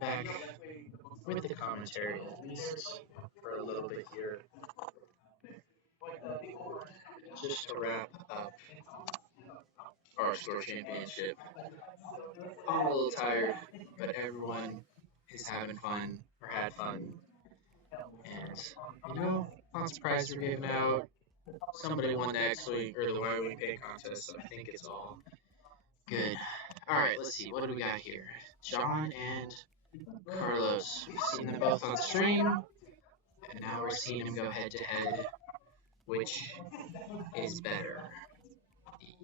Back with the commentary at least for a little bit here, just to wrap up our store championship. I'm a little tired, but everyone is having fun or had fun, and lots of prizes were given out. Somebody won the X-Wing or the Y-Wing paint contest, so I think it's all good. All right, let's see. What do we got here? John and Carlos. We've seen them both on stream, and now we're seeing them go head to head. Which is better?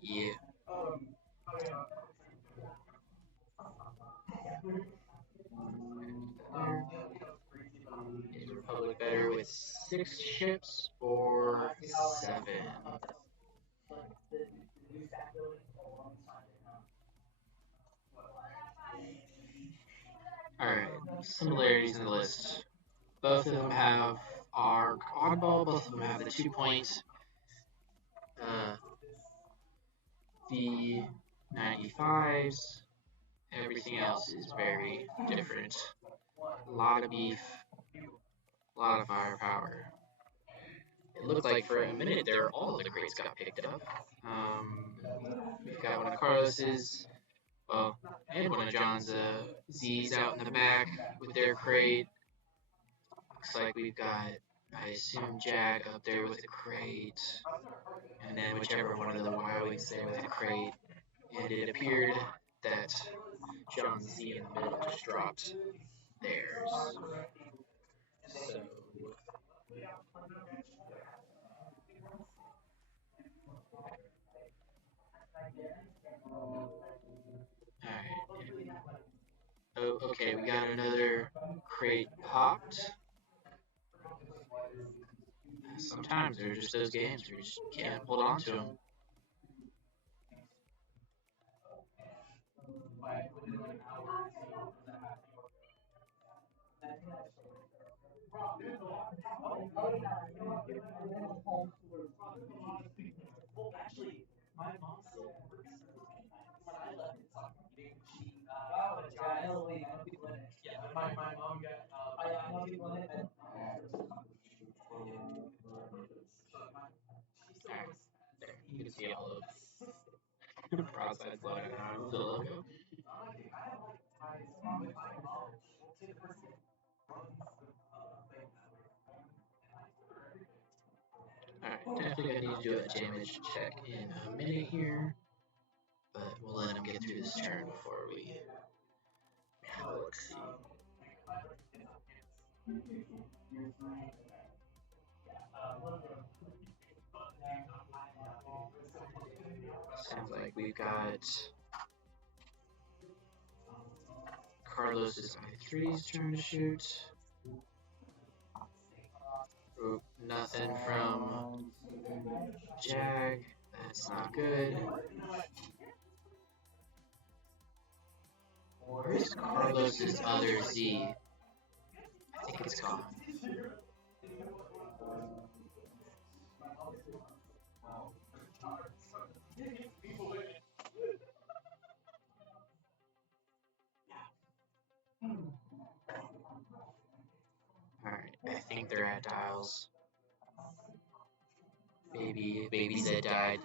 Yeah. Is Republic better with 6 ships or 7? Alright, similarities in the list. Both of them have our oddball, both of them have the 2 point uh, V95s. Everything else is very different. A lot of beef, a lot of firepower. It looked like for a minute there, all of the crates got picked up. We've got one of Carlos's, well, and one of John's Z's out in the back with their crate. Looks like we've got, I assume, Jag up there with a crate, and then whichever one of the Y-Wings there with a crate. And it appeared that John's Z in the middle just dropped theirs. So, alright. Oh, okay, we got another crate popped. Sometimes they're just those games where you just can't hold on to them. There, you can see all of the broadside floating around the logo. Alright, definitely gonna need to do a damage check in a minute here, but we'll let him get through this turn before we have a look-see. Sounds like we've got Carlos's I3's turn to shoot. Oop, nothing from Jag. That's not good. Where's Carlos's other Z? I think it's gone. Alright, I think they're at dials. Baby Zed died.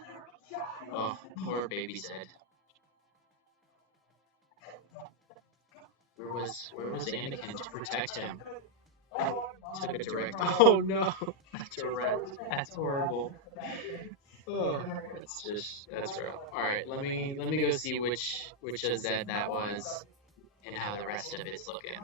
Oh, poor Baby Zed. Where was Anakin to protect him? Took a direct. Oh no, a direct. That's horrible. Oh, that's rough. All right, let me go see which of Zed that was and how the rest of it's looking.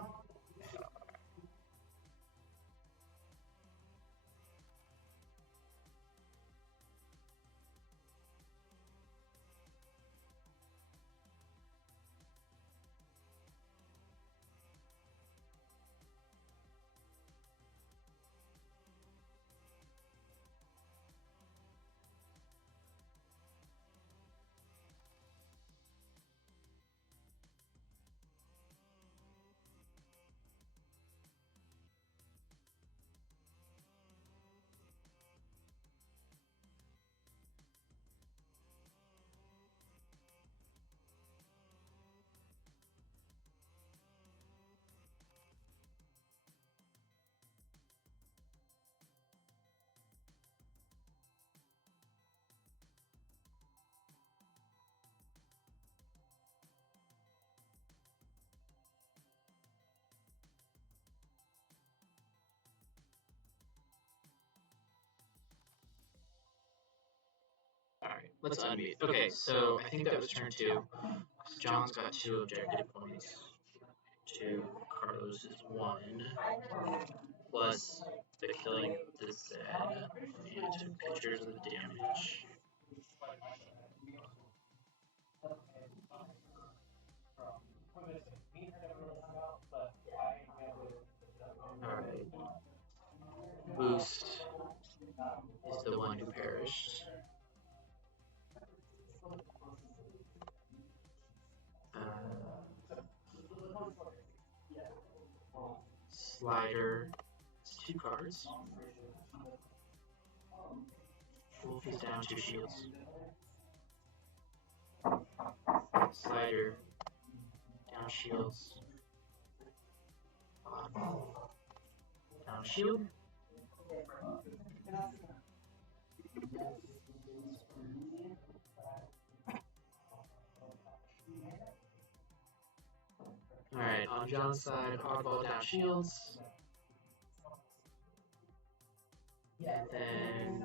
Let's unmute. Okay, so I think that was turn 2. John's got 2 objective points. 2. Carlos is 1. Plus the killing of the Zed and 2 pictures of the damage. Alright. Boost is the one who perished. Slider. It's 2 cards. Wolf is down 2 shields. Slider. Down shields. Down shield. Alright, on John's side, oddball down shields. And then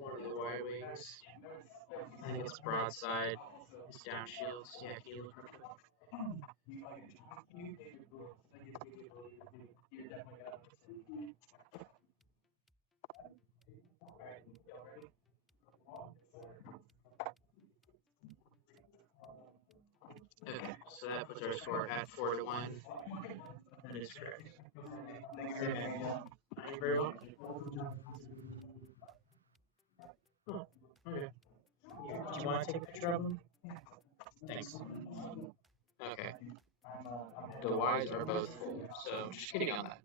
one of the wide wings. I think it's broadside. It's down shields. Yeah, can you look real quick? Okay, so that puts our score at 4-1. That is correct. Very well. Oh, okay. Do you want to take a picture of them? Thanks. Okay. The Ys are both full, so just kidding on that.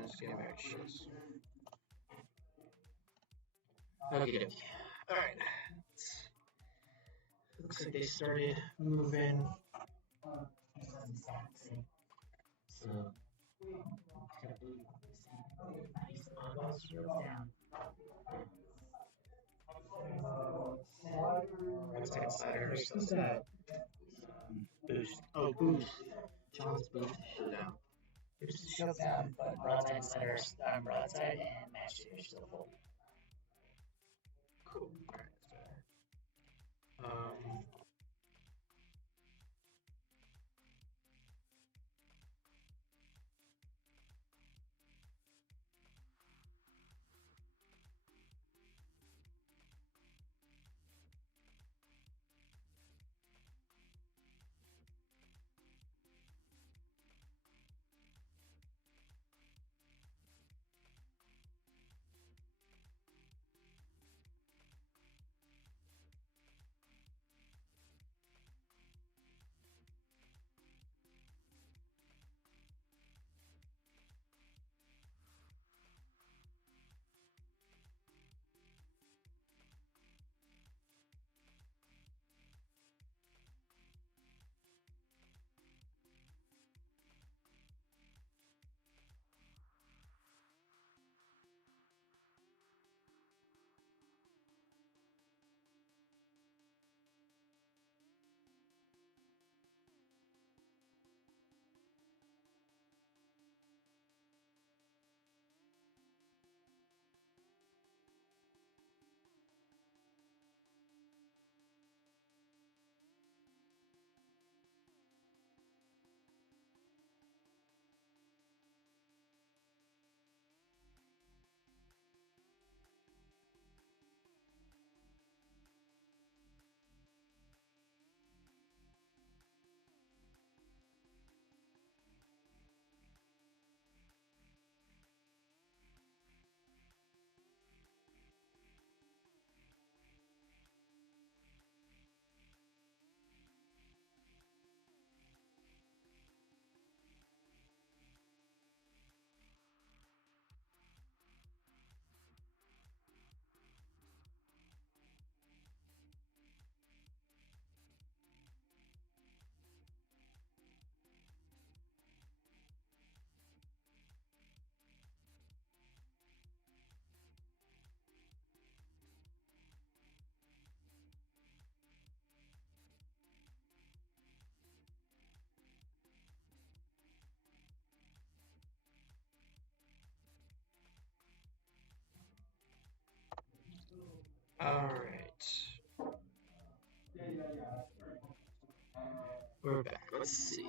Let's get back to shields. Okie dokie. Alright. Looks like they started moving. So, right-hand slider. What's that? Boost. Oh, boost. John's boost is down. Boost shield down, but broadside center, broadside and match is still full. Cool. Alright, Alright. We're back. Let's see.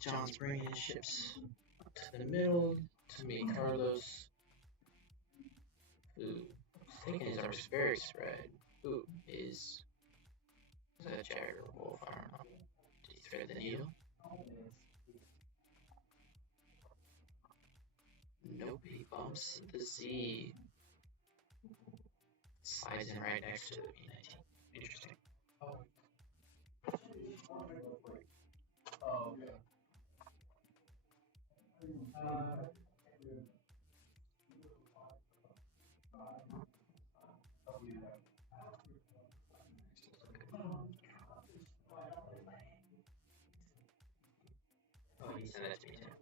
John's bringing his ships to the middle to meet Carlos. Ooh, he's taking his arms very spread. Ooh, is that a Jagger Wolf? I don't know. Did he thread the needle? Nope, he bumps the Z. Slides in right next to the V19. Interesting. Oh, he sent that to me too.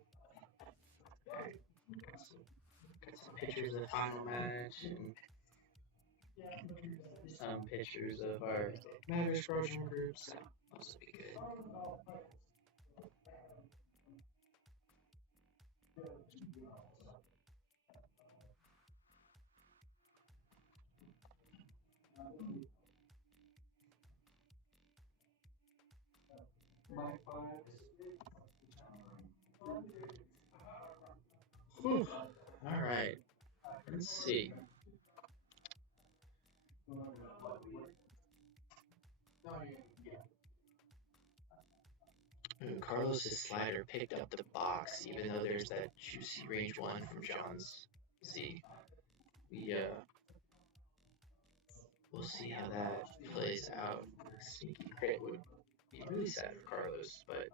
Alright, got some pictures of the final match and some pictures of our Matters Russian group, so also be good. Whew. All right, let's see. Carlos's slider picked up the box, even though there's that juicy range 1 from John's Z. We'll see how that plays out. Sneaky crit would be really sad for Carlos, but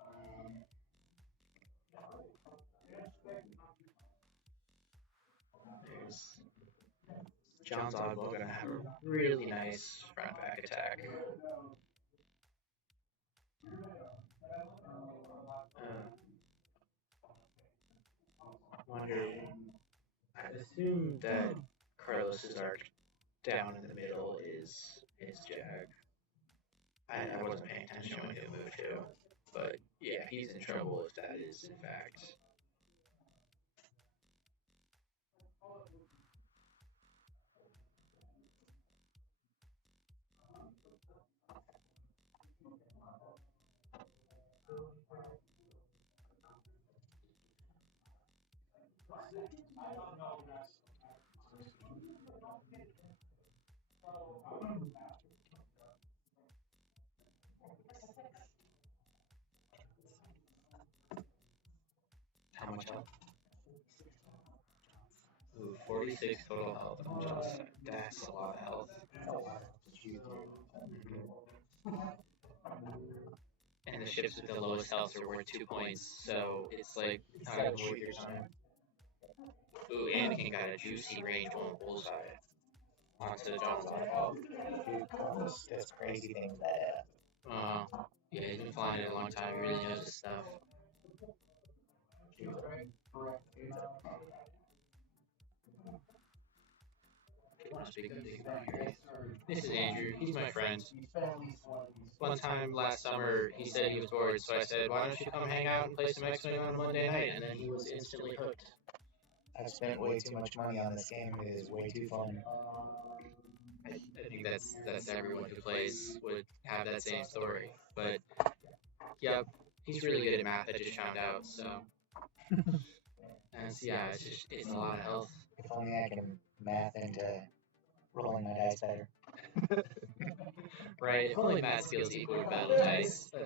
there's John's oddball gonna have a really nice front back attack. Wonder. I assume that Carlos's arc down in the middle is Jag. I wasn't paying attention when he moved to, but yeah, he's in trouble if that is in fact. How much health? Ooh, 46 total health on John's side. That's a lot of health. And the ships with the lowest health are worth 2 points, so it's like not even worth your time. Ooh, Anakin got a juicy range 1 bullseye onto John's eyeball. Dude, Carlos does crazy things that Yeah, he's been flying it a long time. He really knows his stuff. This is Andrew. He's my friend. One time last summer, he said he was bored, so I said, "Why don't you come hang out and play some X-Wing on a Monday night?" And then he was instantly hooked. I've spent way too much money on this game. It is way too fun. I think that's everyone who plays would have that same story. But yeah, he's really good at math. I just found out. So and yeah, it's a lot of health. If only I can math into rolling my dice better. Right? If only math skills equal your battle dice. I'm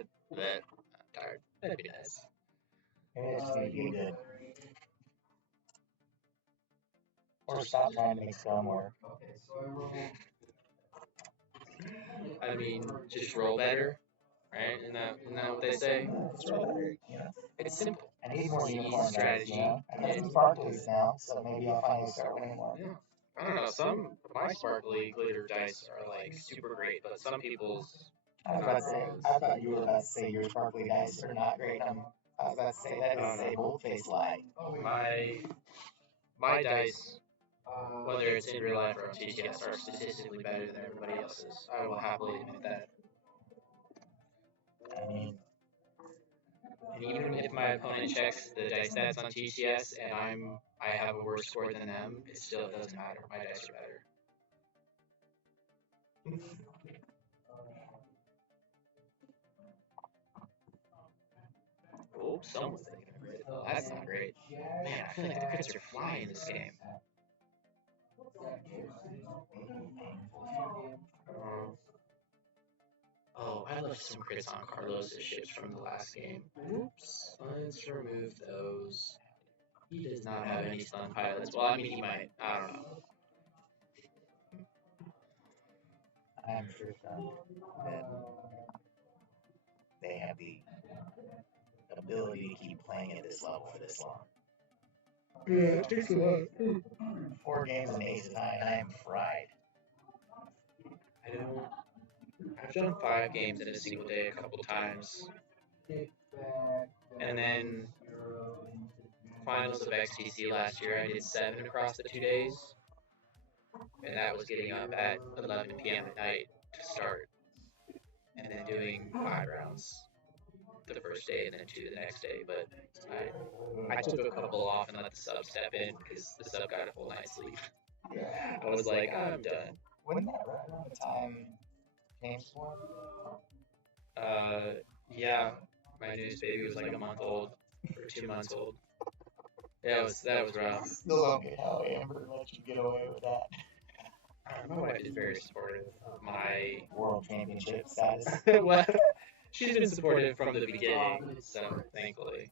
tired. That'd be nice. Maybe I just need to be good. Or stop trying to make scum work. I mean, just roll better, right? Isn't that what they say? Just roll better, you know? It's simple. I need more It's an unicorn easy strategy. You know? I got some sparklies now, so maybe I'll finally start winning more. Yeah. I don't know. Some of my sparkly glitter dice are like super great, but some people's. I was about to say, I thought you were about to say your sparkly dice are not great. I was about to say that is a bold-faced lie. My dice, whether it's in real life or on TCS, are statistically better than everybody else's. I will happily admit that. I mean, and even if my opponent checks the dice stats on TCS and I have a worse score than them, it still doesn't matter. My dice are better. Oh, someone's taking a crit. Oh, that's not great. Man, I feel like the crits are flying in this game. Uh, oh, I left some crits on Carlos's ships from the last game. Oops. Let's remove those. He does not have any stun pilots. Well, I mean, he might. I don't know. I'm sure that they have the ability to keep playing at this level for this long. Yeah, it takes a lot. 4 games and ace 9. I am fried. I don't. I've done 5 games in a single day a couple times, and then finals of XTC last year, I did 7 across the 2 days, and that was getting up at 11 p.m. at night to start, and then doing 5 rounds the first day and then 2 the next day. But I took a couple off and let the sub step in because the sub got a full night's sleep. I was like, I'm done. Wasn't that right around the time James won? Yeah, my newest baby was like a month old or 2 months old. Yeah, that was rough. Still don't get how Amber let you get away with that. My wife is very supportive of my World Championship status. well, she's been supportive from the beginning, so thankfully.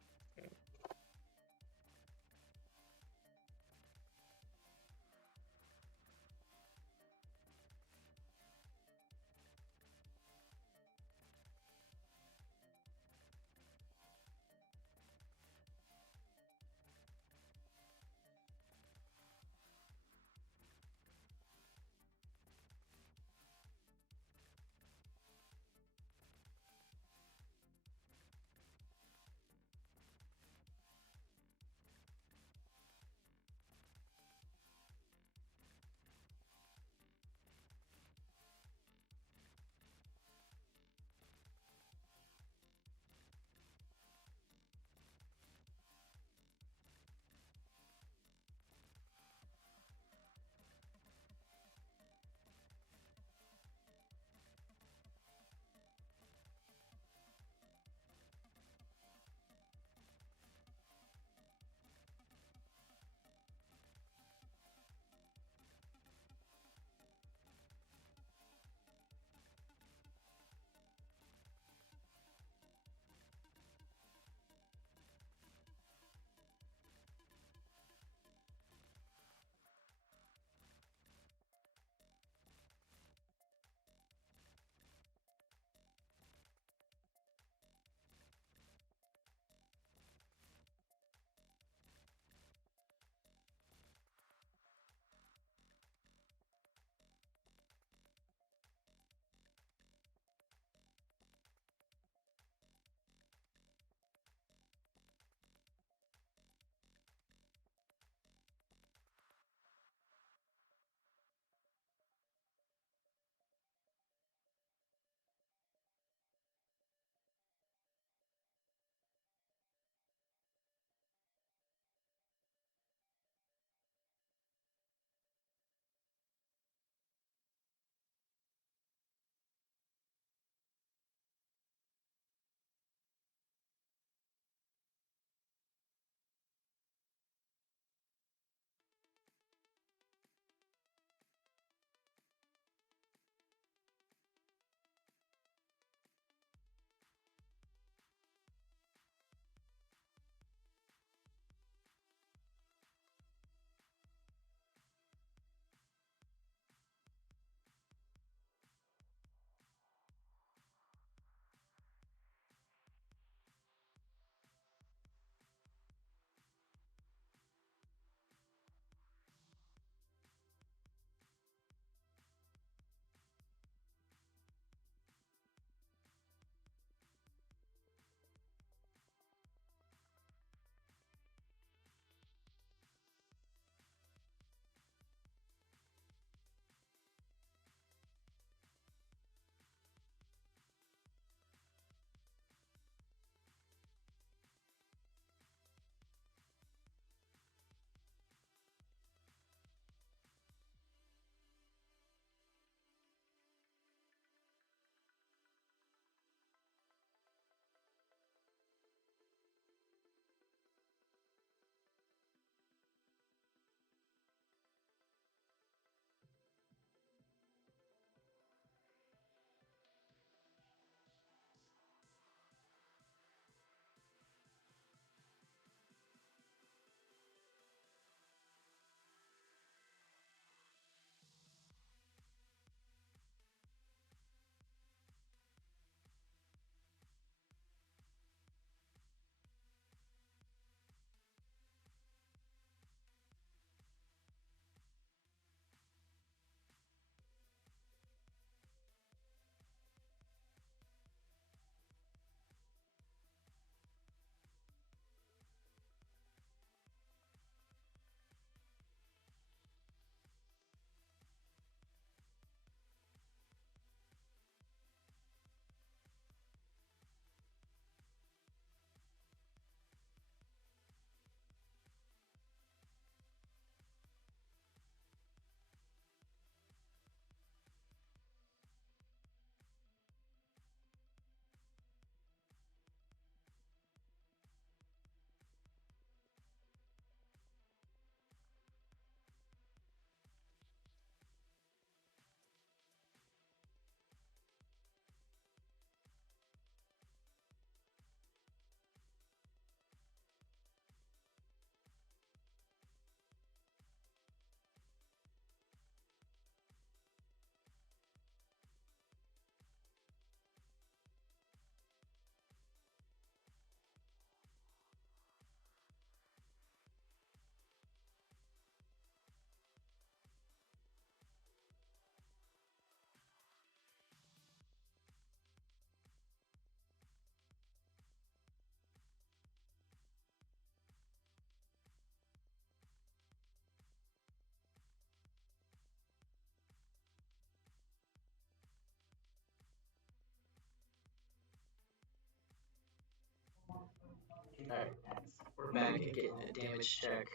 We're back and getting a damage check.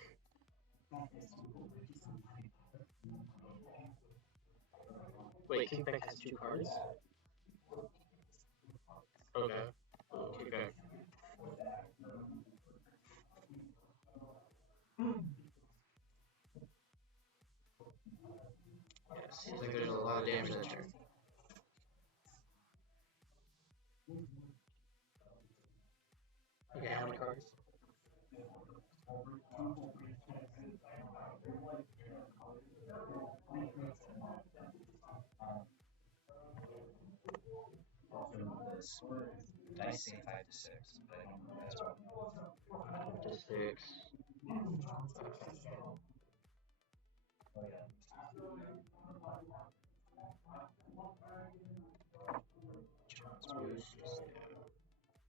Wait, Kickback has 2 cards? Okay. Kickback. Yeah, seems like there's a lot of damage that turn. Okay, how many cards? Dice say 5 to 6, but I don't know if that's what. 5 to 6.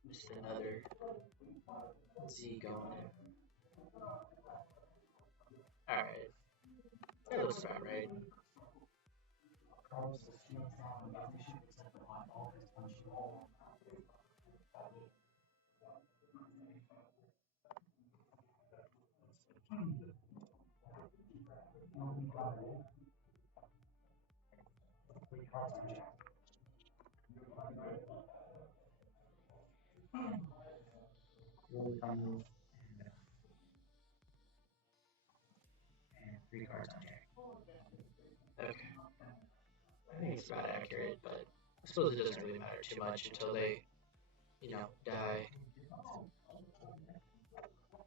Just another Z going in. Alright. That looks about right. And 3 cards on deck. Okay. I think it's about accurate, but I suppose it doesn't really matter too much until they, die.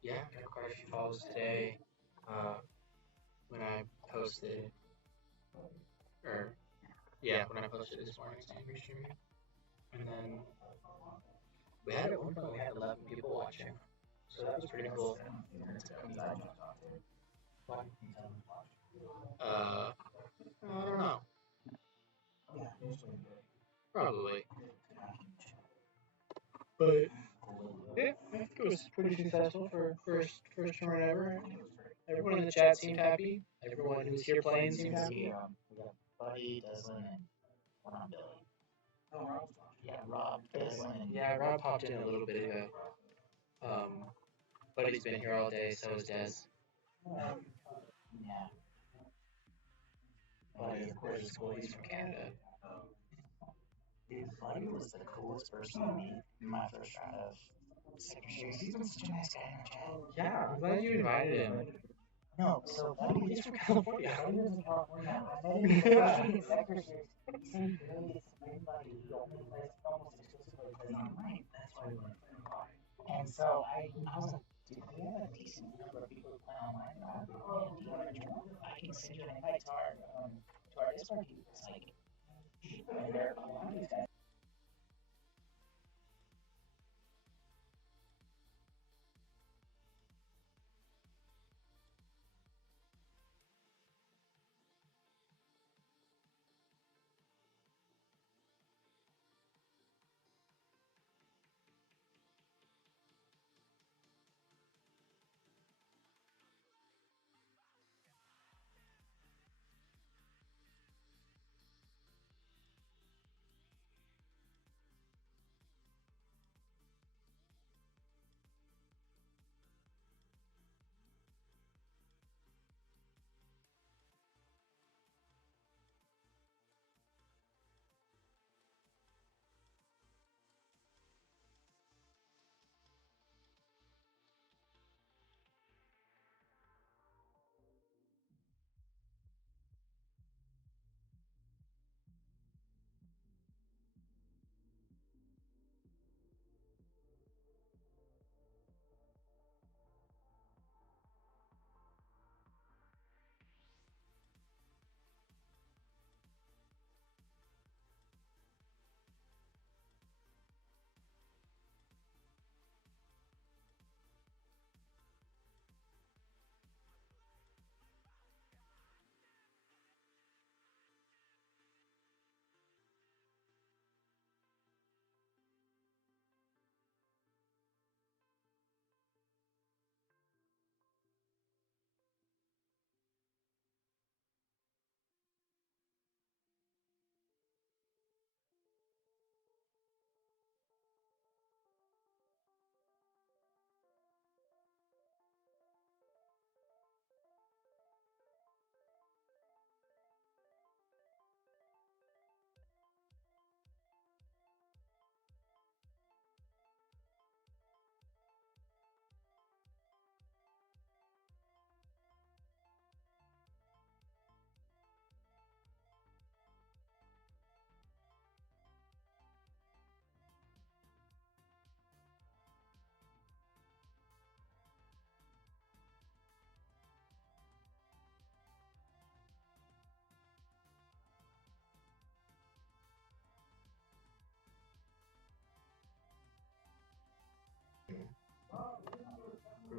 Yeah, I got quite a few follows today. When I posted, when I posted this morning's angry stream, and then at one point we had 11 people watching, so that was pretty cool. What? I don't know. Probably. But yeah, I think it was pretty successful for first tournament ever. Everyone in the chat seemed happy. Everyone who's here playing seemed happy. We got Buddy, Deslin, and Billy. Yeah, Rob, Deslin, and Yeah, Rob popped in a little bit ago. Buddy's been here all day, so is Des. Yeah. Buddy, of course, is cool. He's from Canada. Dude, Buddy was the coolest person to meet in my first round of Sector Series. He's been such a nice guy in the chat. Yeah, I'm glad you invited him. No, so Buddy He's from California. He lives in California. I met him in Sector Series. He said he really gets to meet Buddy. He only plays almost exclusively plays online. That's why we went. And so I was like, dude, we have a decent number of people who play online. Man, do you want to join? I can send you an invite to our Discord. It's like, and there are a lot of these guys.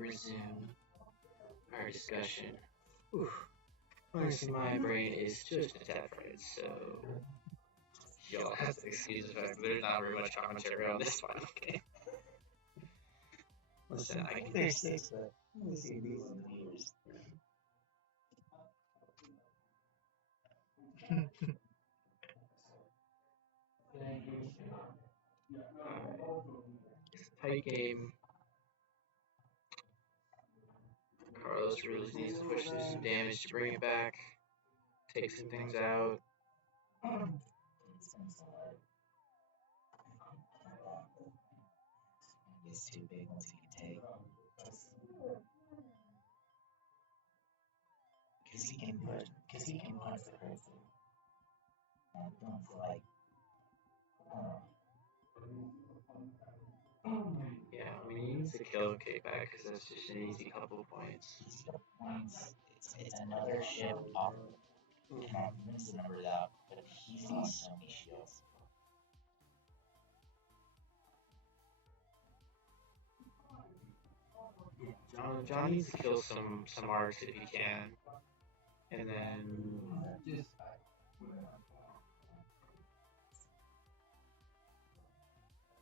resume our discussion. Whew. Honestly, my brain is just a tad fried, so y'all have to excuse the fact that there's not very much commentary on this final game. Listen, I can. There's six, but let see these years. It's a tight game. Carlos really needs to push through some damage to bring it back, take some things out. It's too big ones he can take. Because he can punch the person. And don't like. Yeah, we need to kill kickback because that's just an easy couple of points. It's another ship off. And I missed the numbers out, but he's lost so many shields. John needs to kill some arcs if he can, and then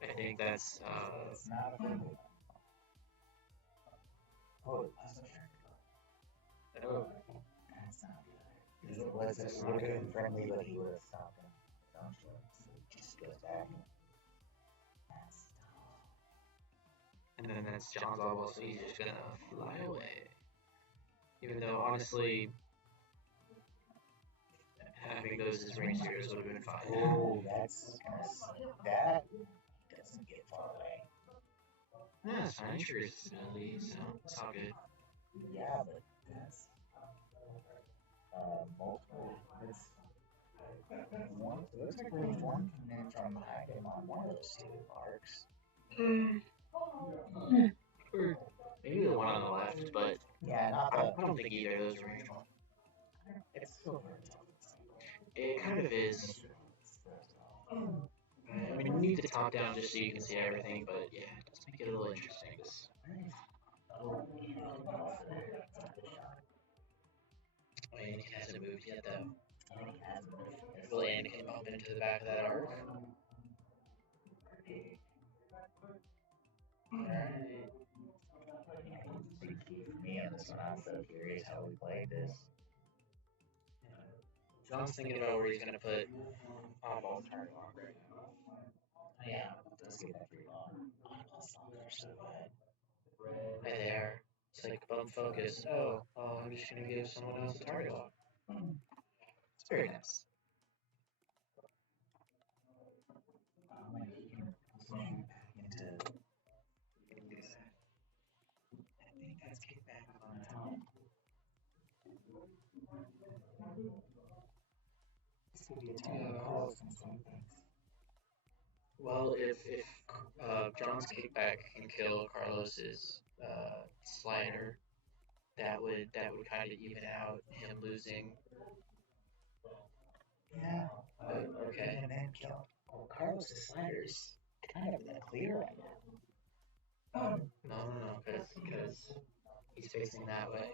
I think that's It's not a oh, oh, that's not good. Because it would have been friendly, but he would have stopped him. So he just goes back. That's and then that's John's level, so he's just gonna fly away. Even though honestly, having those as range spears would have been fine. oh, that doesn't get far away. Yeah, it's fine. Trigger ability, so it's all good. Yeah, but that's multiple. It's one. It looks like range one can from behind him on one of those two arcs. Or maybe the one on the left, but Yeah, not I the. don't think either of those are range one. It's still It kind of is. I mean, we need the top down just so you can see everything, but yeah, it does make it a little interesting. Anakin hasn't moved yet, though. Will Anakin bump into the back of that arc? Alright. Me on this one. I'm so curious how we played this. John's thinking about where he's going to put Oddball's target lock right now. Yeah, let's get that pretty long. They're so good. Right there. It's like bump focus. Oh, well, I'm just going to give someone else a target lock. It's very nice. When he can zoom back into. I think that's kickback on top. This could be a ton of calls and some things. Well, if John's kickback can kill Carlos's slider, that would kind of even out him losing. Yeah. But okay. And then kill. Well, Carlos's slider's kind of in the clear right now. No, because he's facing that way.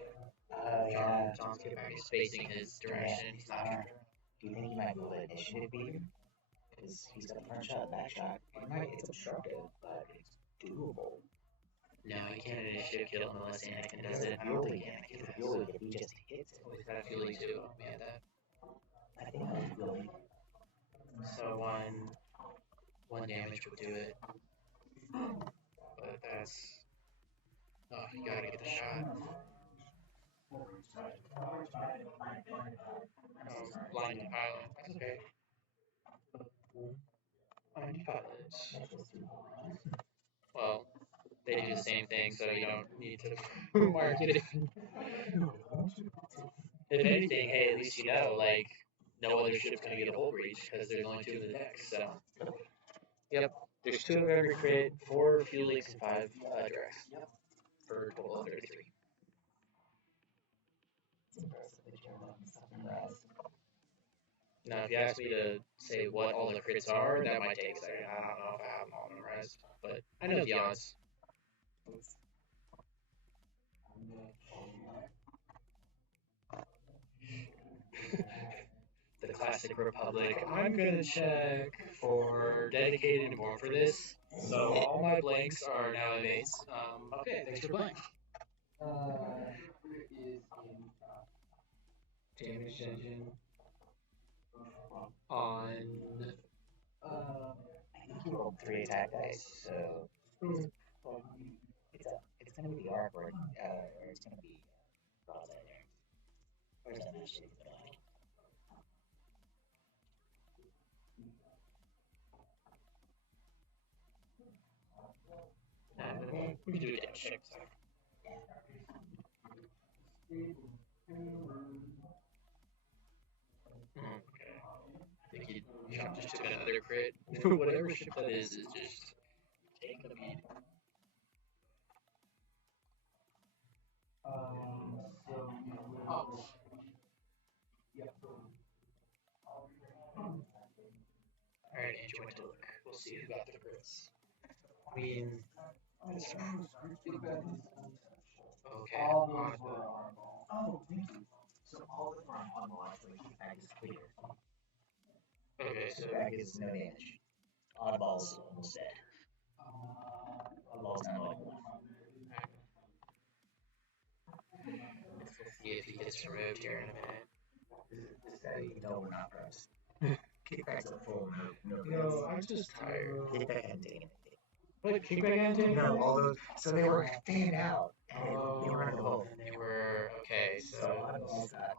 Yeah. John's kickback is facing his direction. He's not trying to. Do you think he might move an initiative beam? Because he's got a front shot, back shot. It's obstructive, but it's doable. No, he can't initiative kill him unless Anakin does it. I don't think Anakin has. If he just hits it. Oh, he's got a fueling too. Oh, man, that. I think that's fueling. So one damage would do it. But that's. Oh, you gotta get the shot. Oh, blinded pilot. That's okay. Blinded pilots. Well, they do the same thing, so you don't need to market it. If anything, hey, at least you know, like, no other ship's gonna get a hull breach because there's only 2 in the deck, so. Yep, there's 2 of every crit, 4 fuel leaks, and 5 directs. Yep. For a total of 33. Now, if you ask me to say what all the crits are, that might take a second. I don't know if I have them all memorized, but I know the odds. The classic Republic. I'm gonna check for dedicated and born for this. So all my blanks are now evades. Okay, thanks for playing. Damage engine on. I think he rolled 3 attack dice, so it's gonna be the arc or it's gonna be broadside there. Or is that actually the We can do a damage check. Sorry. Okay. I think he just took another crit. Whatever ship that is just take a beat. Alright, Andrew went to look. We'll see who got the crits. Queen. Okay. Oh, thank you. So all of our automatically bag is clear. Okay, so Bag is no damage. Oddball's almost dead. Oddball's not like one. let's see if he gets removed here in a minute. This guy, no, we're not pros. Kickback's a full no. No, I'm just tired. Kickback hadn't taken anything. What? Kickback ended? No, all those. So they were fanned out, and they were under both. They were okay. So Oddball's got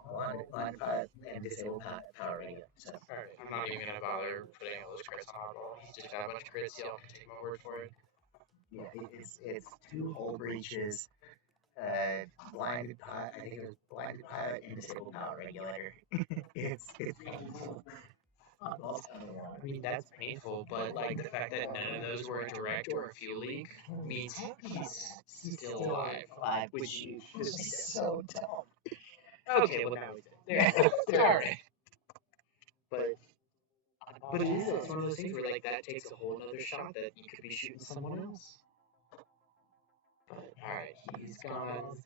blind pot and disabled power radio. So Alright, I'm not even gonna bother putting all those crits on Oddball. He's just got a bunch of crits. Y'all can take my word for it. yeah, it's 2 hull breaches, blinded pot. I think it was blinded pilot and disabled power regulator. it's painful. Oddball's under one. I mean, that's painful, but like the fact that none of those were a direct or a fuel leak means he's still alive. Which is so dumb. Okay, well now he's dead. There. Alright. But it is, it's one of those things where like that takes a whole other shot that you could be shooting someone else. But alright, he's gone.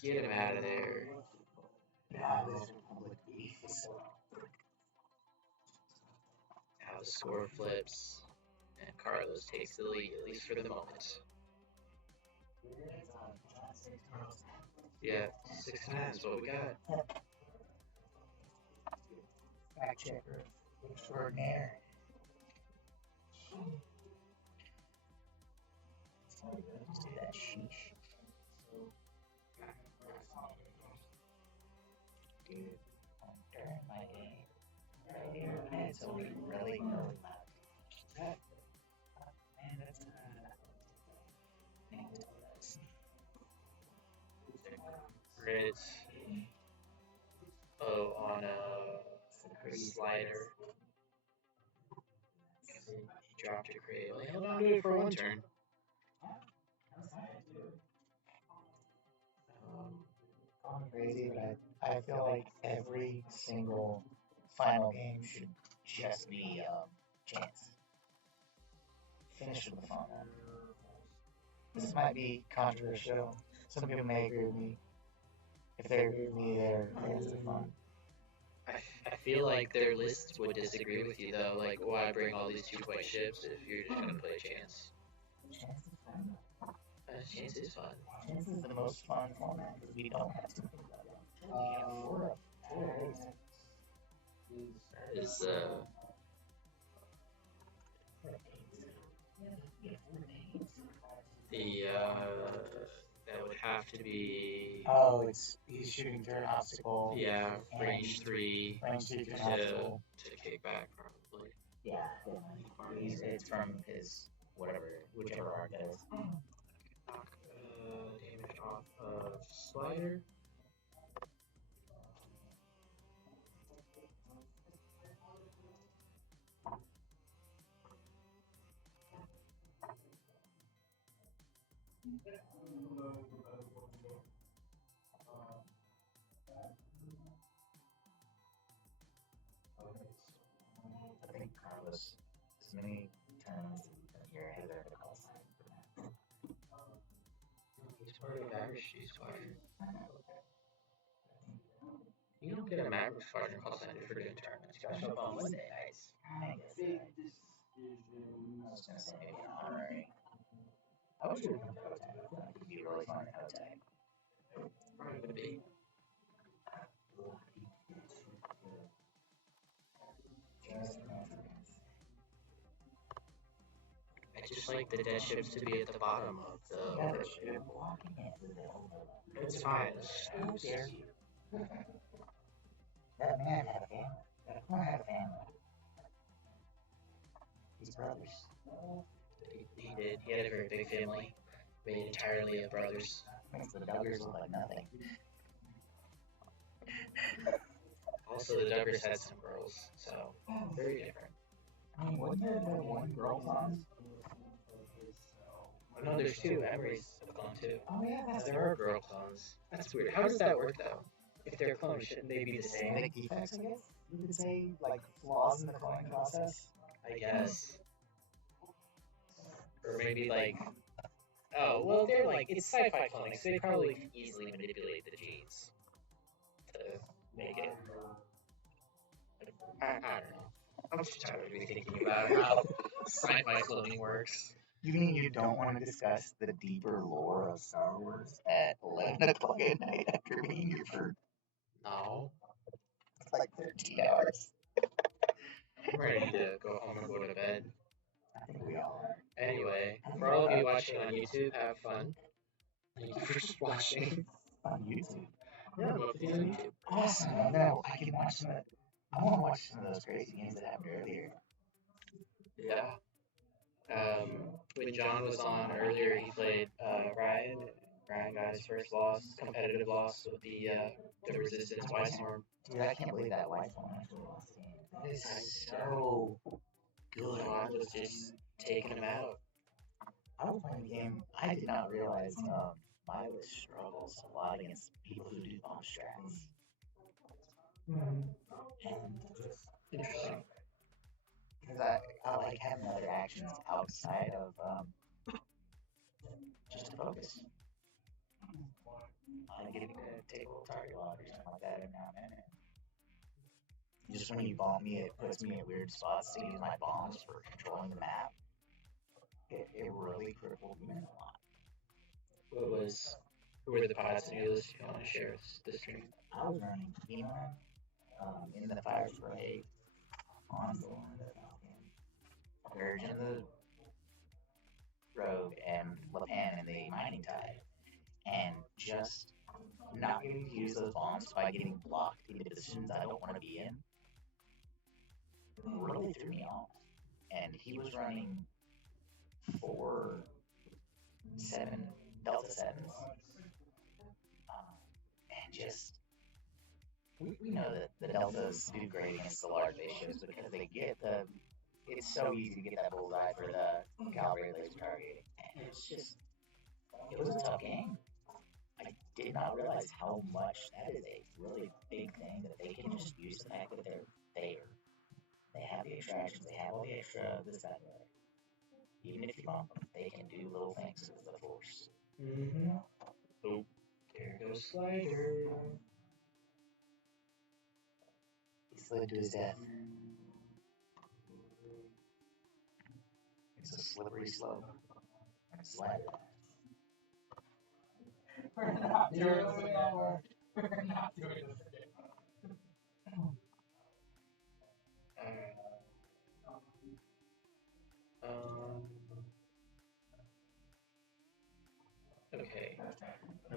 Get him out of there. Yeah, this Republic beef is so. Now the score flips, and Carlos takes the lead, at least for the moment. Yeah, 6 times what we got. Fact checker extraordinaire. Just do that sheesh. Dude, during my game, right here, and it's really, really loud. Man, that's Crit. Oh, on a slider. He dropped a crit. Well, he held on to it for 1 turn. I'm crazy, but I feel like every single final game should just be chance. Finish with a fun one. This might be controversial. Some people may agree with me. If they agree with me, they're fans of fun. I feel like their lists would disagree with you though. Like, why bring all these 2-point ships if you're just gonna play chance? Chance is fun. Chance is fun. Chance is the most fun format because we don't have to think about it. We have four days. That is the that would have to be Oh, he's shooting through an obstacle. yeah, range 3 Range 3 through an obstacle. to kick back probably. Yeah, it's from his whichever arc that is. Knock damage off of slider. I think Carlos, as many turns as you're ahead of everybody else. He's part of Irish Squire. You don't get a map Squadron call center for doing tournaments. Special on Wednesday nights. I guess. I was gonna say maybe an honorary. I wish we would come to Hotel. I feel like it would be really fun in Hotel. Probably would be. I just like the dead ships to be at the bottom of the overship. It's fine. How dare you? That man had a family. That man had a family. His brothers. He did. He had a very big family, made entirely of brothers. Makes the Duggars look like nothing. Also, the Duggars had some girls, so very different. I mean, wasn't there the one girl clone? No, there's two. Emery's a clone too. Oh yeah, that's There are girl clones. That's weird. How does that work though? If they're clones, shouldn't they be the same? like defects, I guess. You could say like flaws in the cloning process. I guess. Or maybe like, oh, well, they're like, it's sci-fi cloning, so they probably can easily manipulate the genes to make it. I don't know. I'm just tired of me thinking about how sci-fi cloning works. You mean you don't want to discuss the deeper lore of Star Wars at 11 o'clock at night after being here for No. it's like 13 hours? I'm ready to go home and go to bed. I think we all are. Anyway, for all of you watching on YouTube, have fun. Thank you for just watching. On YouTube. Yeah, love these on YouTube. Awesome. No, I can watch some of I want to watch some of those crazy games that happened earlier. Yeah. When John was on earlier, he played Ryan. Ryan got his first loss, competitive loss with the Resistance Wildstorm. Dude, I can't believe that white one actually lost the game. That is So good. I was just taking him out. I was playing the game. I did not realize Milo struggles a lot against people who do bomb strats. And Interesting. because I like having other actions outside of just to focus. I like getting to take a little target lock or something like that every now and then. Just when you bomb me, it puts me in weird spots to use my bombs for controlling the map. It really crippled me a lot. Who were the pilots in your list if you want to share the stream? I was running Kima in the Fire Parade on the Verge in the Rogue and Lapan in the Mining Tide. And just not getting to use those bombs by getting blocked into positions I don't want to be in really threw me off. And he was running 4 Delta 7s. And just, we know that the Deltas do great against the large bases because they get it's so easy to get that bullseye for the calibrated laser targeting. And it's just, it was a tough game. I did not realize how much that is a really big thing that they can just use the fact that they're there. They have the extractions, they have all the extra this, that, and the other. Even if you bump them, they can do little things with the force. Oh, there goes Slider. He slid to his death. It's a slippery slope. Slider. We're not doing this anymore. We're not doing this anymore. Okay.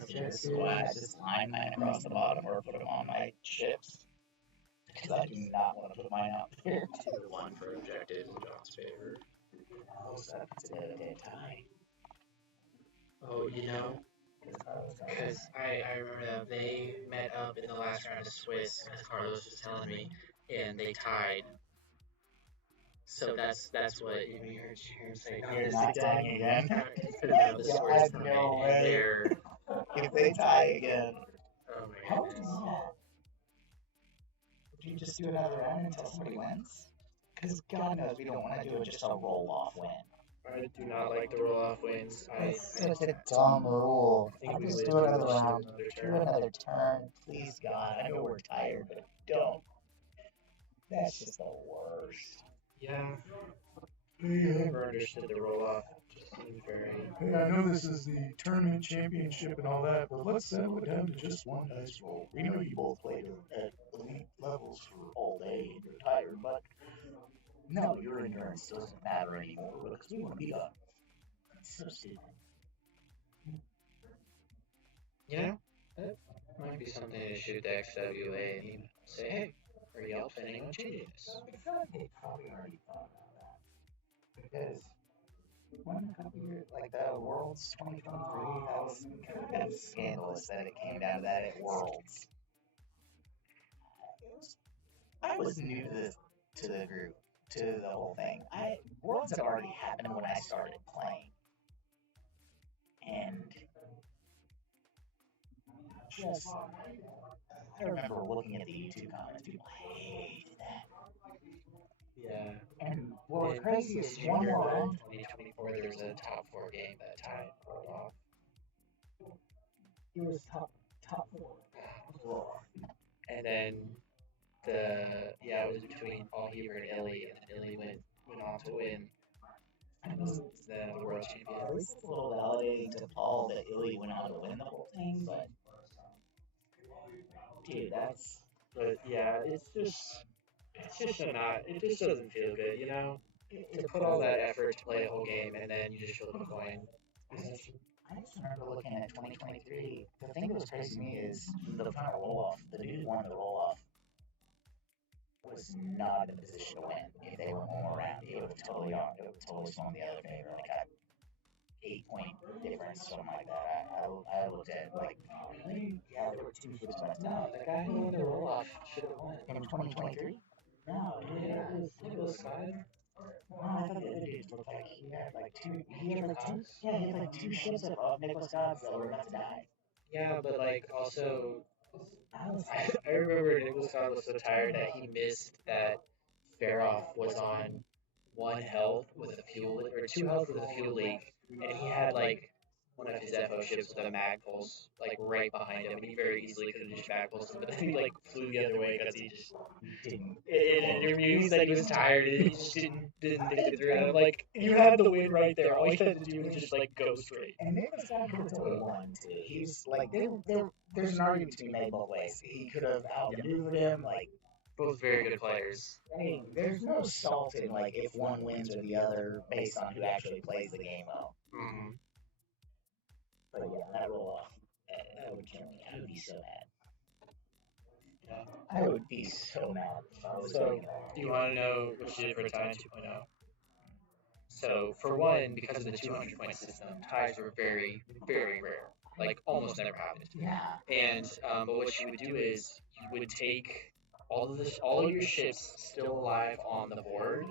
Just slash this line man across the bottom or put them on my ships. Because I do not want to put mine out there. 2-1 for objectives in John's favor. Oh, so that's a dead tie. Oh, you know, because I remember that they met up in the last round of Swiss, as Carlos was telling me, and they tied. So that's what you heard him say. You're not tying again. The Swiss no way. and they're If they tie again. oh my How would you goodness. do that? Would you just do another round until somebody wins? Because God knows we don't want to do it just a roll-off win. I do not like the roll-off wins. It's such a dumb rule. I think we Just would do another shoot round. another Do turn. another turn. Please, God. I know we're tired, but don't. That's just the worst. Yeah. I never understood the roll-off. It just seemed very. Hey, I know this is the tournament championship and all that, but let's settle it down to just one dice roll. We know you both played at elite levels for all day and you're tired, but no, your endurance doesn't matter anymore because we want to be done. It's so stupid. You know, that might be something to shoot the XWA and email. Say, hey, are y'all planning on changing this? I feel like they probably already thought about that. Because when a couple years, like the Worlds 2023, that was kind of scandalous that it came down to that at Worlds. I was new to the group, to the whole thing. Worlds had already happened when I started playing. And just, I remember looking at the YouTube comments, people hated that. Yeah. And what was crazy is one year more in round. 2024, there was a top 4 game that tied rolled off. It was top 4. And then it was between Paul Heber and Illy, and then Illy went on to win. And was then the world champion. At least it's a little validating to Paul that Illy went on to win the whole thing, but dude, that's. But yeah, it's just it just doesn't feel good, you know? To put all that effort to play a whole game and then you just flip a coin. I just remember looking at 2023. The thing that was crazy to me is the final roll off. The dude who won the roll off was not in a position to win if they went one more round. It would have totally swung the other favor. Like a 8-point difference, something like that. I looked at it like, really? Yeah, there were 2 flips left. No, the guy who won the roll off should have won. In 2023? No, dude, it was 5. No, I thought the other dudes looked like he had like 2. He had like 2. Yeah, he had like 2 ships of Nicholas Gods that were about to die. Yeah, but like also, I I remember Nicholas God was so tired that he missed that Faroff was on 1 health with a fuel or 2 health with a fuel leak, and he had like one of his FO ships with a mag pulse like right behind him, and he very easily could have just mag pulsed him, but then he like flew the other way because he just didn't. And he said he was tired and he just didn't think it through. And I'm like, you had the win right there. All you had to do was just like go straight. And Nicholas God could have totally won too. He's like, there's an argument to be made both ways. He could have outmaneuvered him, like. Both very good players. I mean, there's no salt in like if one wins or the other based on who actually plays the game well. Mm-hmm. But yeah, that roll off, that would kill me. I would be so mad. I would be so mad if I was So, do you want to know what you did for tie 2.0? So, for one, because of the 200-point system, ties were very, very rare. Like, almost never happened. Yeah. And, but what you would do is, you would take all of your ships still alive on the board.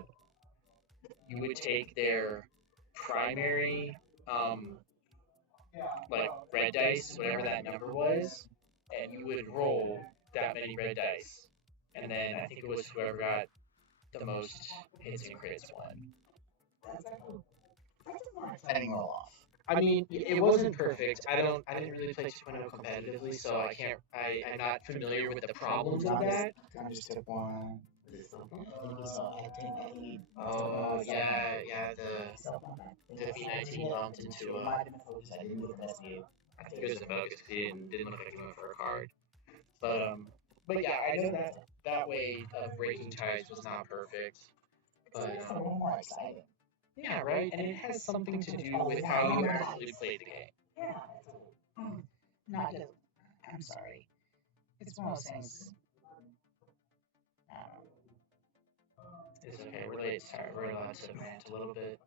You would take their primary, like, red dice, whatever that number was, and you would roll that many red dice. And then I think it was whoever got the most hits and crits won. That's a more exciting roll off. I mean, it wasn't perfect. I didn't really play 2.0 competitively, so I'm not familiar with the problems of that. I just took one. Oh, yeah, the V19 bumped into a. I think it was a bogus because he didn't look like he went for a card. But yeah, I know that way of breaking ties was not perfect. But it's a little more exciting. Yeah, right? And it has something to do with how you actually play the game. Yeah. Not just, I'm sorry. It's one of those things. It's okay, we're allowed to rant a little bit.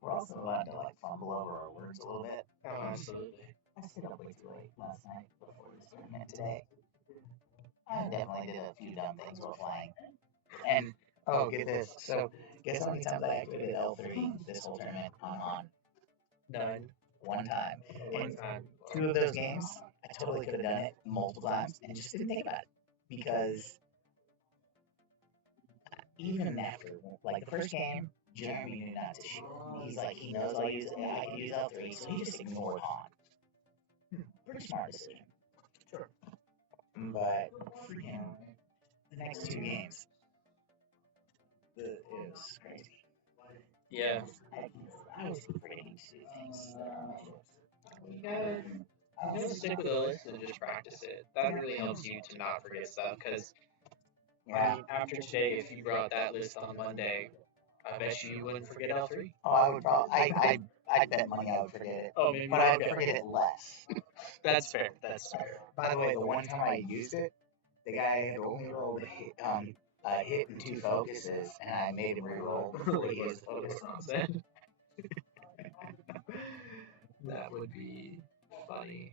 We're also allowed to like fumble over our words a little bit. Oh, absolutely. I stayed up way too late last night before this tournament today. I definitely did a few dumb things while flying. And, get this. So, guess how many times I activated L3 this whole tournament on? None. One time. One time. 2 of those games, I totally could have done it multiple times and just didn't think about it. Because even after, like the first game, Jeremy knew not to shoot him. He's like, he knows I can use L3, so he just ignored Han. Pretty smart decision. Sure. But freaking the next two games, it was crazy. Yeah. I was forgetting to do things that are on my shift. You gotta stick with the list and just practice it. That really helps you to not forget stuff. Because I mean, after today, if you brought that list on Monday, I bet you wouldn't forget L3. Oh, I would probably. I'd bet money I would forget it. Oh, maybe. But I'd forget it less. That's fair. That's fair. By the way, the one time I used it, the guy had only rolled a hit and 2 focuses, and I made him re-roll before he gets the focus. Then that would be funny.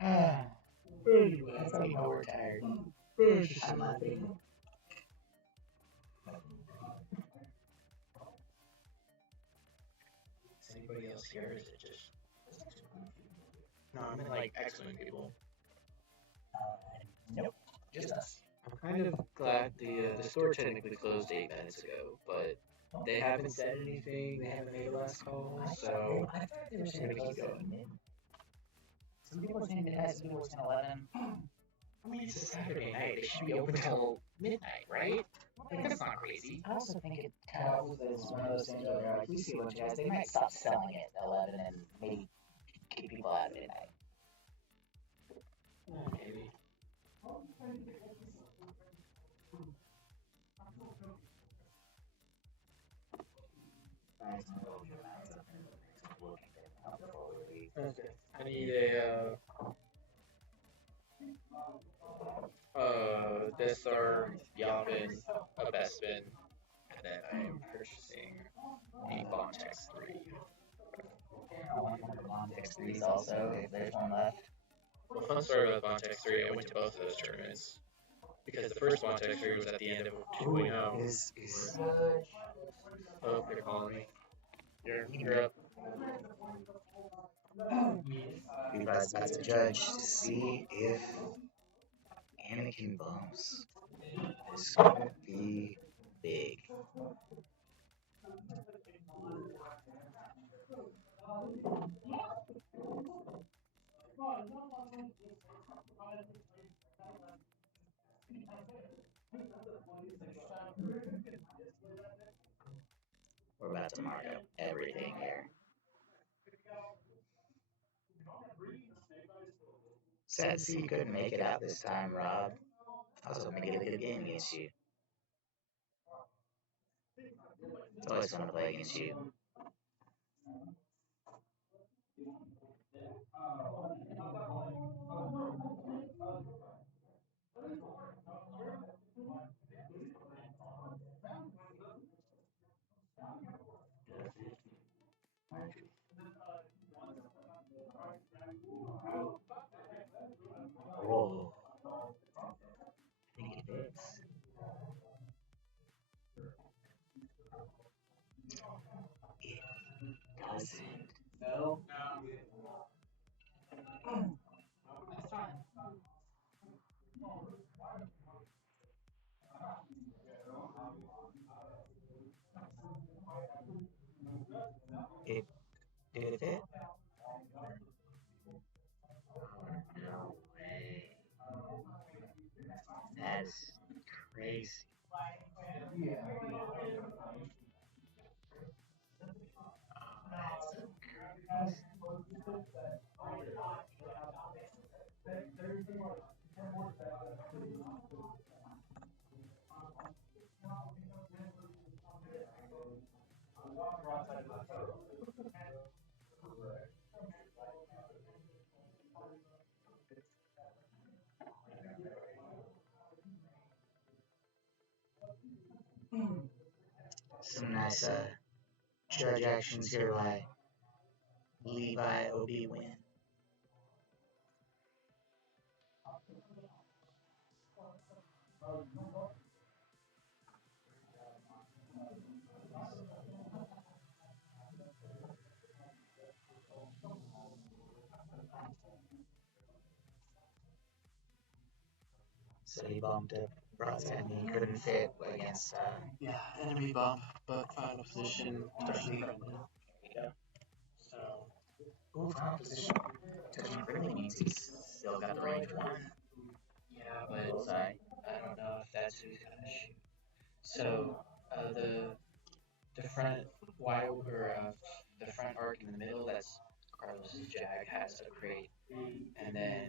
That's how you know we're tired. I'm laughing. Is anybody else here? Is it just? No, I mean like X-Men people. Nope, just us. I'm kind of glad the store technically closed 8 minutes ago, but they haven't said anything. They haven't made a last call, so I thought they were I'm saying gonna it keep closed going. at mid. Some people are saying it has to be worse than 11. I mean, it's a Saturday night. They should be open till midnight, right? Like, that's not crazy. I also think it kind of is one of those things where they're like, we see a bunch of guys, they might stop selling it at 11 and maybe keep people out at midnight. Maybe. Okay. I need a Destar, Yapin, a Bespin, and then I am purchasing a Bontex 3. I want one of the Bontex 3s also, if there's one left. The fun story about Bontex 3, I went to both of those tournaments. Because the first Bontex 3 was at the end of 2.0. Oh, they're calling me. You're up. Levi's about to judge to see if Anakin bumps. This could be big. We're about to mark up everything here. Sad to see you couldn't make it out this time, Rob. I was hoping to get a good game against you. It's always fun to play against you. Oh. I think it is. It doesn't. No. Did it fit? No way. That's crazy. Oh, that's so crazy. nice judge actions here by Levi Obi-Win. So he bumped up broadside and he couldn't fit against Yeah, enemy bump, but final position, touching friendly. there you go. So final position. Touching friendly means he's still got the range one. Yeah, but Bullseye. I don't know if that's who he's gonna shoot. So the front the front arc in the middle, that's Carlos's Jag, has a crate, and then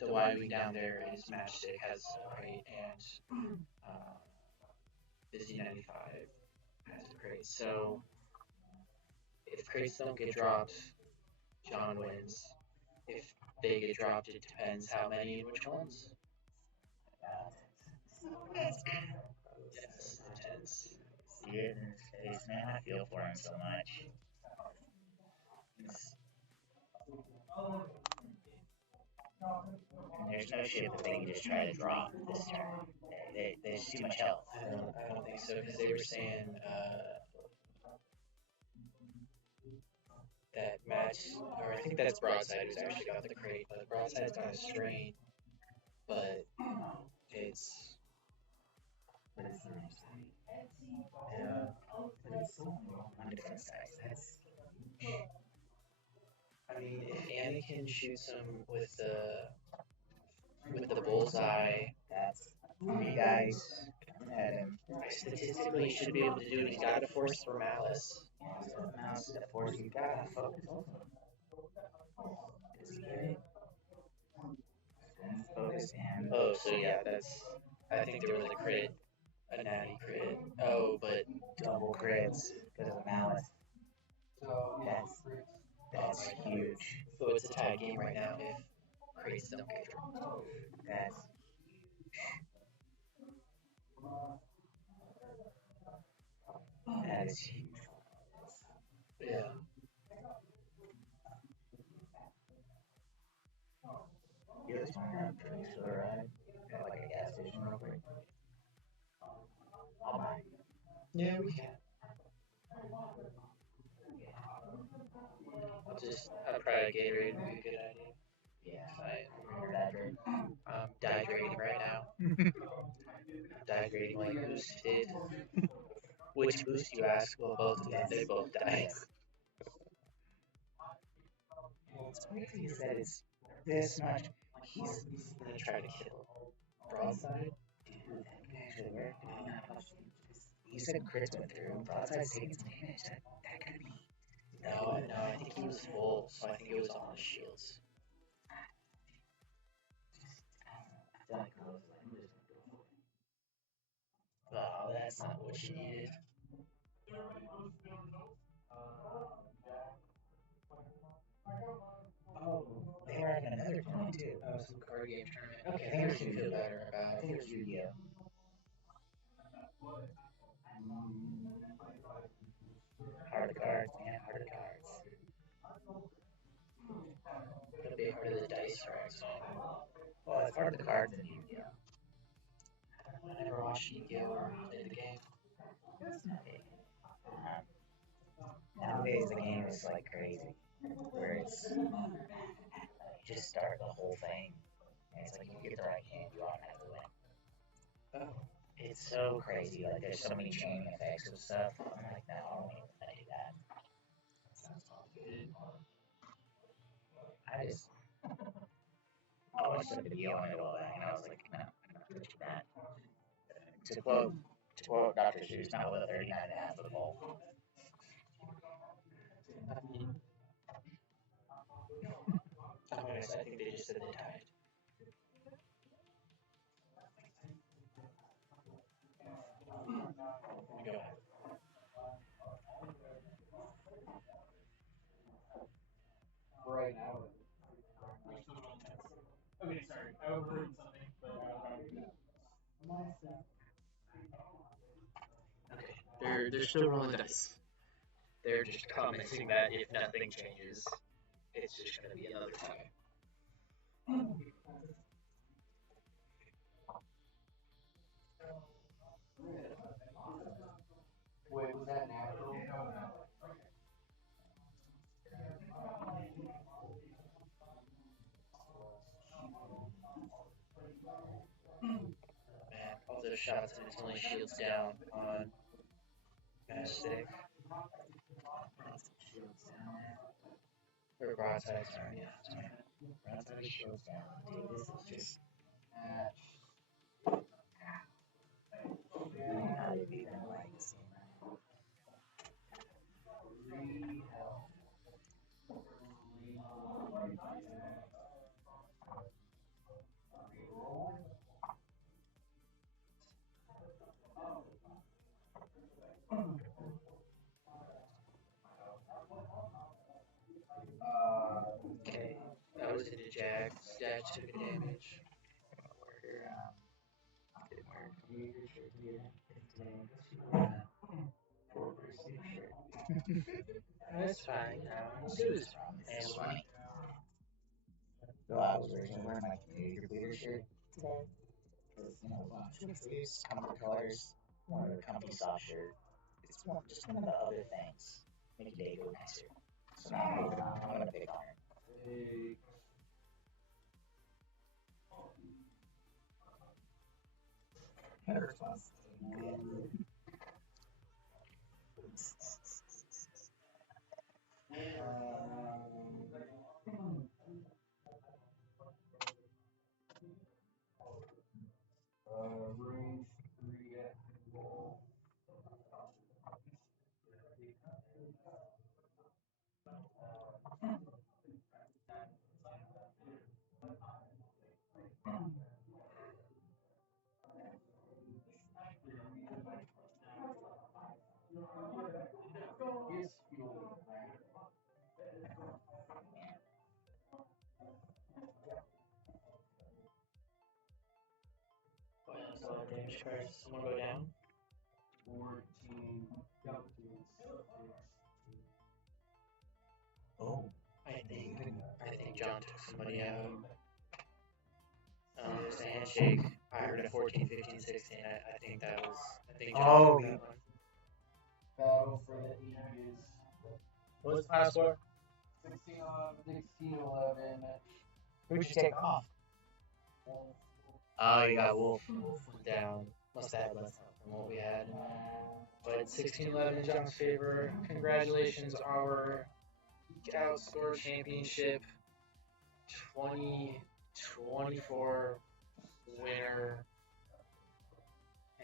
the Y-wing down there is Matchstick, has a crate, and the Z95 has a crate. So if crates don't get dropped, John wins. If they get dropped, it depends how many and which ones. Yes, intense. See it in his face, man. I feel for him so much. And there's no ship that they can just try to drop this turn. There's too much health. I don't think so, because they were saying that Matt, or I think that's Broadside who's actually got the crate, but Broadside's got a strain, but it's But it's nice. Yeah. But it's so on defense dice. That's I mean, if Anakin shoots him with the bullseye, that's you guys had him. statistically he should be able to do it. He's got to force for malice. Mouse the force you gotta focus also. Just get it. Focus and Oh, so yeah, that's. I think there was a crit, a natty crit. Oh, but double crits because of malice. That's huge. so it's a tie game right now if crates don't get dropped. That's that is huge. Yeah. You guys want to pretty sure, right? Got like a gas station real quick. I'll buy. Yeah, we can. I'll try a Gatorade would be a good idea. Yeah, you're that great. I'm dehydrating right now. I'm dehydrating like Boost did. Which Boost you ask? Well, both of them. They both died. It's crazy is that it's this much. He's gonna try to kill Broadside. dude, that could actually work. Depending on how much you said crits went through. Broadside's taking some damage. That could be. No, I think he was full, so I think it was on the shields. I feel like I was like, I'm just gonna go for it. Oh, that's not what you needed. Oh, they were having another tournament too. Oh, some card game tournament. Okay, I think there's we can feel Yu-Gi-Oh. better I about think it. it was Yu-Gi-Oh. Heart of the cards, man. Heart of the cards. Could be part of the dice rack song. Well, it's heart of the cards in Yu-Gi-Oh. I never watched Yu-Gi-Oh or played the game. It's okay. Nowadays the game is like crazy, where it's you just start the whole thing, and it's like you get the right hand, you automatically win. Oh, It's so crazy. Like there's so many chaining effects of stuff. I'm like, no, I don't even want to do that. That sounds good. I watched the video on it all that, and I was like, no, I'm not touching that. To quote Dr. Seuss, not with a 39.5 foot pole. I mean, honest, I think they just said they died. Go ahead. Right now. Okay, sorry. I overheard something, but I don't know. they're still rolling the dice. They're just commenting that if nothing changes, it's just going to be another tie. Wait, was that natural? Man, all those shots and it's only shields down on Matchstick. Shields down now. Or broadside, sorry. Broadside shields down. Dude, this is just Match. not even like seeing that. Three health. Okay, that was into Jack. Jack took a damage. Didn't work. You should do that today. That's fine. It was It's funny. So I was originally wearing my Canadian Bleeder shirt today. Because, you know, short sleeves, comfort colors, one of the comfy soft shirt. It's just one of the other things make your day go nicer. So now I'm gonna pick on it. Her response. Range 3 active wall. Yes, fuel. So damage cards. Someone go down. 14 Falcons. Oh. I think John took somebody out. It was a handshake. I heard a 14, 15, 16. I think John took that one. Battle for the Aegis. What's the final score? 16-11. Who'd you take off? Oh, you got Wolf. Wolf went down. Must have less help than what we had. But 16-11 in John's favor. Congratulations, our Geek Outdoor Championship 2024 winner.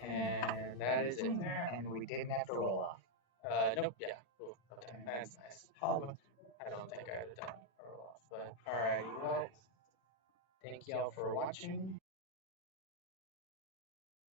And that is it. And we didn't have to roll off. Nope, yeah. Ooh, okay, that's nice. Holla. I don't think I would have done a roll off. But, alrighty, well, thank y'all for watching.